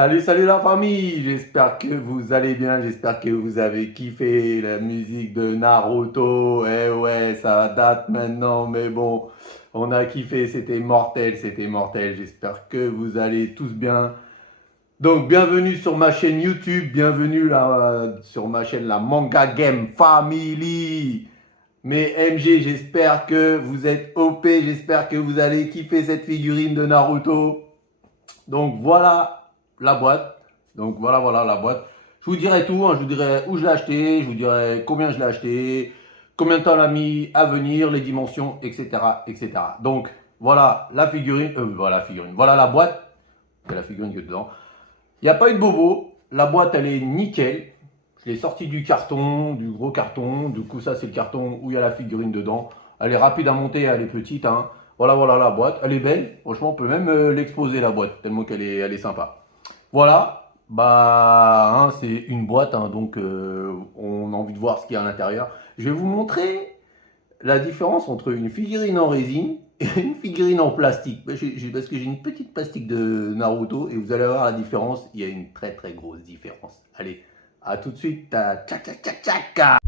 Salut la famille, j'espère que vous allez bien, j'espère que vous avez kiffé la musique de Naruto. Eh ouais, ça date maintenant, mais bon, on a kiffé, c'était mortel, j'espère que vous allez tous bien. Donc bienvenue sur ma chaîne YouTube, bienvenue là, sur ma chaîne la Manga Game Family. Mais MG, j'espère que vous êtes OP, j'espère que vous allez kiffer cette figurine de Naruto. Donc voilà la boîte. Donc voilà la boîte. Je vous dirai tout, hein. Je vous dirai où je l'ai acheté, je vous dirai combien je l'ai acheté, combien de temps l'a mis à venir, les dimensions, etc. etc. Donc voilà la figurine, voilà la boîte. C'est la figurine que dedans. Il n'y a pas eu de bobo, la boîte elle est nickel. Je l'ai sortie du carton, du gros carton. Du coup ça c'est le carton où il y a la figurine dedans. Elle est rapide à monter, elle est petite, hein. Voilà la boîte, elle est belle. Franchement, on peut même l'exposer la boîte, tellement elle est sympa. Voilà, bah, c'est une boîte, hein, donc on a envie de voir ce qu'il y a à l'intérieur. Je vais vous montrer la différence entre une figurine en résine et une figurine en plastique. Parce que j'ai une petite plastique de Naruto et vous allez voir la différence. Il y a une très grosse différence. Allez, à tout de suite. Tchac, tchac, tchac, tchac.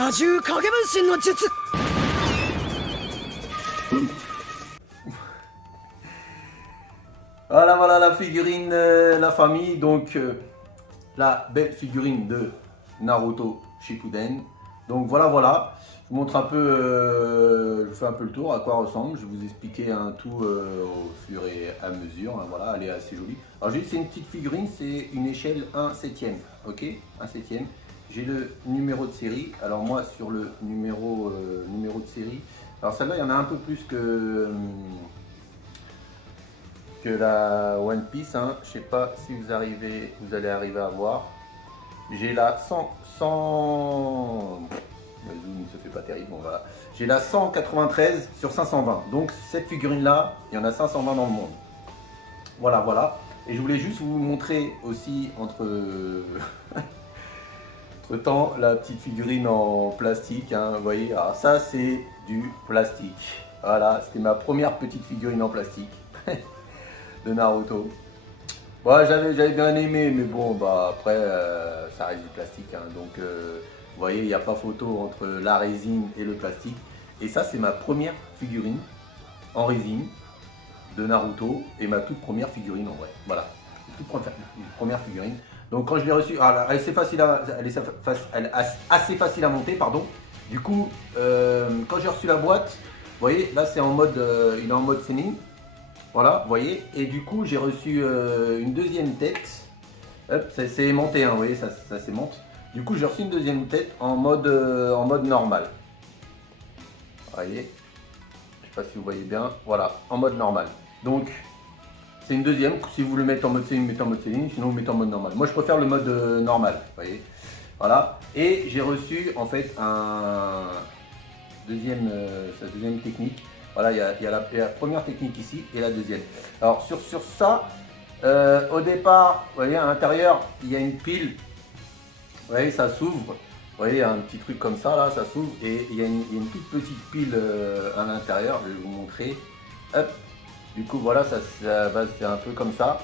多重影分身の術。 Voilà la figurine, la famille. Donc, la belle figurine de Naruto Shippuden. Donc voilà. Je vous montre un peu, je fais un peu le tour à quoi ressemble. Je vais vous expliquer un tout au fur et à mesure. Hein, voilà, elle est assez jolie. Alors, c'est une petite figurine, c'est une échelle 1/7. Ok, 1/7. J'ai le numéro de série. Alors moi sur le numéro de série, alors celle-là il y en a un peu plus que la One Piece. Hein. Je sais pas si vous allez arriver à voir. J'ai la 100. Le zoom ne se fait pas terrible. Bon voilà. J'ai la 193 sur 520. Donc cette figurine là, il y en a 520 dans le monde. Voilà. Et je voulais juste vous montrer aussi entre temps, la petite figurine en plastique, hein, vous voyez, alors ça c'est du plastique. Voilà, c'était ma première petite figurine en plastique de Naruto. Bon, j'avais bien aimé, mais bon, bah après, ça reste du plastique. Hein, donc, vous voyez, il n'y a pas photo entre la résine et le plastique. Et ça, c'est ma première figurine en résine de Naruto et ma toute première figurine en vrai. Voilà, toute première figurine. Donc quand je l'ai reçu, elle est assez facile à monter, pardon. Du coup, quand j'ai reçu la boîte, vous voyez, là c'est en mode, il est en mode seinen. Voilà, vous voyez. Et du coup, j'ai reçu une deuxième tête. Hop, c'est aimanté, hein, vous voyez, ça s'aimante. Du coup, j'ai reçu une deuxième tête en mode normal. Vous voyez, je sais pas si vous voyez bien. Voilà, en mode normal. Donc, c'est une deuxième, si vous le mettez en mode ceiling, vous mettez en mode ceiling, sinon vous mettez en mode normal. Moi je préfère le mode normal, vous voyez. Voilà, et j'ai reçu en fait sa deuxième technique. Voilà, il y a la première technique ici et la deuxième. Alors sur ça, au départ, vous voyez, à l'intérieur, il y a une pile. Vous voyez, ça s'ouvre. Vous voyez, il y a un petit truc comme ça, là, ça s'ouvre. Et il y a une toute petite pile à l'intérieur, je vais vous montrer. Hop. Du coup voilà, c'est un peu comme ça.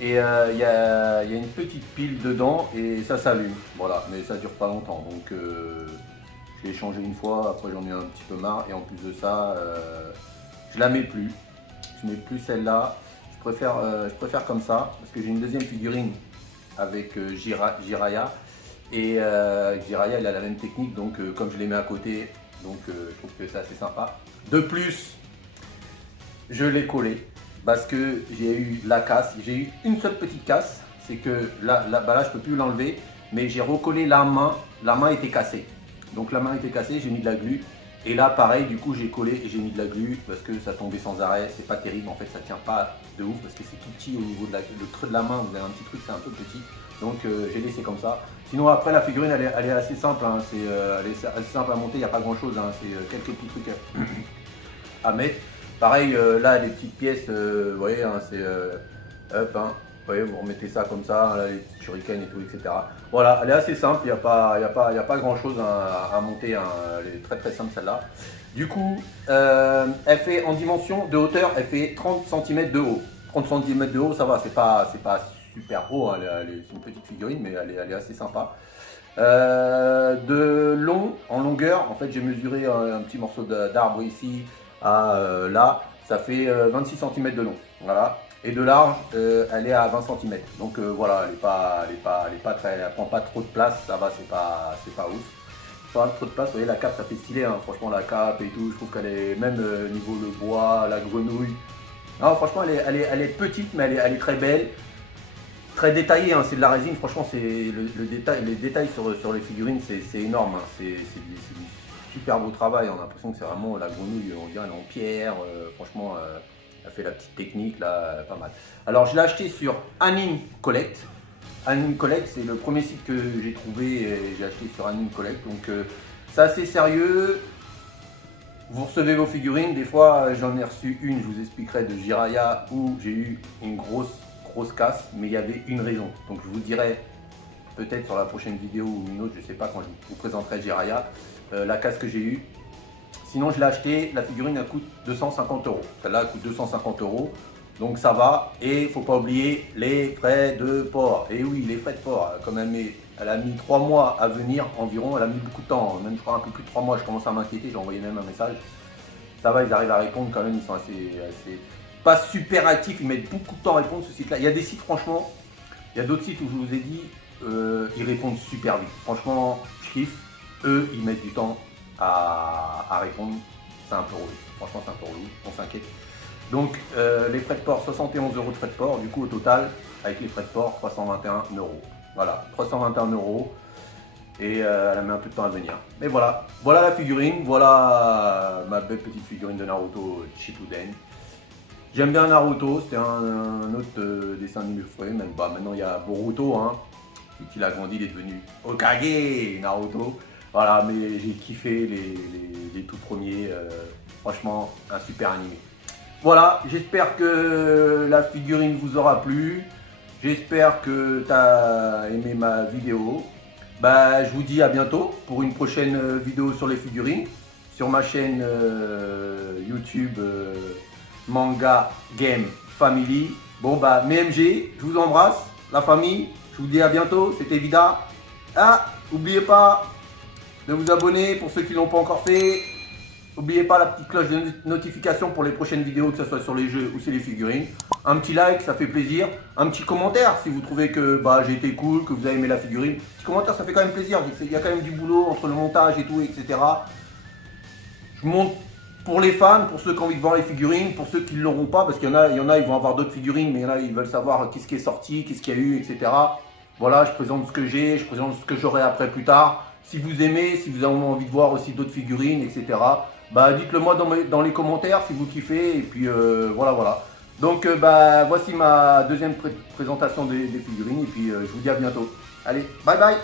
Et il y a une petite pile dedans et ça s'allume. Voilà, mais ça dure pas longtemps. Donc je l'ai changé une fois, après j'en ai un petit peu marre. Et en plus de ça, je la mets plus. Je mets plus celle-là. Je préfère comme ça parce que j'ai une deuxième figurine avec Jiraiya. Et Jiraiya il a la même technique, donc comme je les mets à côté, donc je trouve que c'est assez sympa. De plus, je l'ai collé parce que j'ai eu la casse, j'ai eu une seule petite casse, c'est que là je peux plus l'enlever, mais j'ai recollé la main était cassée. Donc la main était cassée, j'ai mis de la glu et là pareil, du coup j'ai collé et j'ai mis de la glu parce que ça tombait sans arrêt, c'est pas terrible en fait, ça tient pas de ouf parce que c'est tout petit au niveau de le creux de la main, vous avez un petit truc, c'est un peu petit, donc j'ai laissé comme ça. Sinon après la figurine elle est assez simple, hein. Elle est assez simple à monter, il n'y a pas grand chose, hein. C'est quelques petits trucs à mettre. Pareil, là, les petites pièces, vous voyez, hein, c'est hop, hein, voyez, vous remettez ça comme ça, là, les petits shurikens et tout, etc. Voilà, elle est assez simple, il n'y a pas grand chose à monter, hein. Elle est très très simple celle-là. Du coup, elle fait en dimension de hauteur, elle fait 30 cm de haut. 30 cm de haut, ça va, c'est pas super haut, hein. C'est une petite figurine, mais elle est assez sympa. De long, en longueur, en fait j'ai mesuré un petit morceau d'arbre ici à là, ça fait 26 cm de long, voilà. Et de large, elle est à 20 cm. Donc voilà, elle prend pas trop de place, ça va, c'est pas ouf. Pas trop de place, vous voyez la cape ça fait stylé, hein. Franchement la cape et tout, je trouve qu'elle est même niveau le bois, la grenouille. Non, franchement elle est petite mais elle est très belle. Très détaillé, hein, c'est de la résine, franchement c'est les détails sur les figurines c'est énorme, hein. C'est du super beau travail, on a l'impression que c'est vraiment la grenouille, on dirait elle est en pierre, franchement elle fait la petite technique là, pas mal. Alors je l'ai acheté sur Anime Collect. Anime Collect c'est le premier site que j'ai trouvé et j'ai acheté sur Anime Collect, donc c'est assez sérieux. Vous recevez vos figurines, des fois j'en ai reçu une, je vous expliquerai, de Jiraiya où j'ai eu une grosse casse, mais il y avait une raison. Donc je vous dirai peut-être sur la prochaine vidéo ou une autre, je sais pas, quand je vous présenterai Jiraiya, la casse que j'ai eue. Sinon je l'ai acheté, la figurine elle coûte 250 €. Celle-là coûte 250 €, donc ça va. Et il faut pas oublier les frais de port. Et oui, les frais de port, comme elle a mis 3 mois à venir environ, elle a mis beaucoup de temps, même je crois un peu plus de 3 mois, je commence à m'inquiéter, j'ai envoyé même un message. Ça va, ils arrivent à répondre quand même, ils sont assez pas super actifs, ils mettent beaucoup de temps à répondre ce site-là. Il y a des sites, franchement, il y a d'autres sites où je vous ai dit, ils répondent super vite. Franchement, je kiffe. Eux, ils mettent du temps à répondre. C'est un peu relou. Franchement, c'est un peu relou. On s'inquiète. Donc, les frais de port, 71 € de frais de port. Du coup, au total, avec les frais de port, 321 €. Voilà, 321 €. Et elle a mis un peu de temps à venir. Mais voilà, voilà la figurine, voilà ma belle petite figurine de Naruto Shippuden. J'aime bien Naruto, c'était un autre dessin animé préféré, même maintenant il y a Boruto, hein. Vu qu'il a grandi, il est devenu Hokage Naruto. Voilà, mais j'ai kiffé les tout premiers, franchement un super animé. Voilà, j'espère que la figurine vous aura plu, j'espère que tu as aimé ma vidéo. Bah, je vous dis à bientôt pour une prochaine vidéo sur les figurines, sur ma chaîne YouTube Manga Game Family. Bon bah, mes MG, je vous embrasse, la famille, je vous dis à bientôt, c'était Vida. Ah, n'oubliez pas de vous abonner pour ceux qui ne l'ont pas encore fait. N'oubliez pas la petite cloche de notification pour les prochaines vidéos, que ce soit sur les jeux ou sur les figurines. Un petit like, ça fait plaisir. Un petit commentaire si vous trouvez que j'ai été cool, que vous avez aimé la figurine. Petit commentaire, ça fait quand même plaisir. Il y a quand même du boulot entre le montage et tout, etc. Je monte pour les fans, pour ceux qui ont envie de voir les figurines, pour ceux qui ne l'auront pas, parce qu'il y en a, ils vont avoir d'autres figurines, mais il y en a, ils veulent savoir qu'est-ce qui est sorti, qu'est-ce qu'il y a eu, etc. Voilà, je présente ce que j'ai, je présente ce que j'aurai après plus tard. Si vous aimez, si vous avez envie de voir aussi d'autres figurines, etc. Dites-le moi dans les commentaires si vous kiffez, et puis voilà. Donc voici ma deuxième présentation des figurines, et puis je vous dis à bientôt. Allez, bye bye.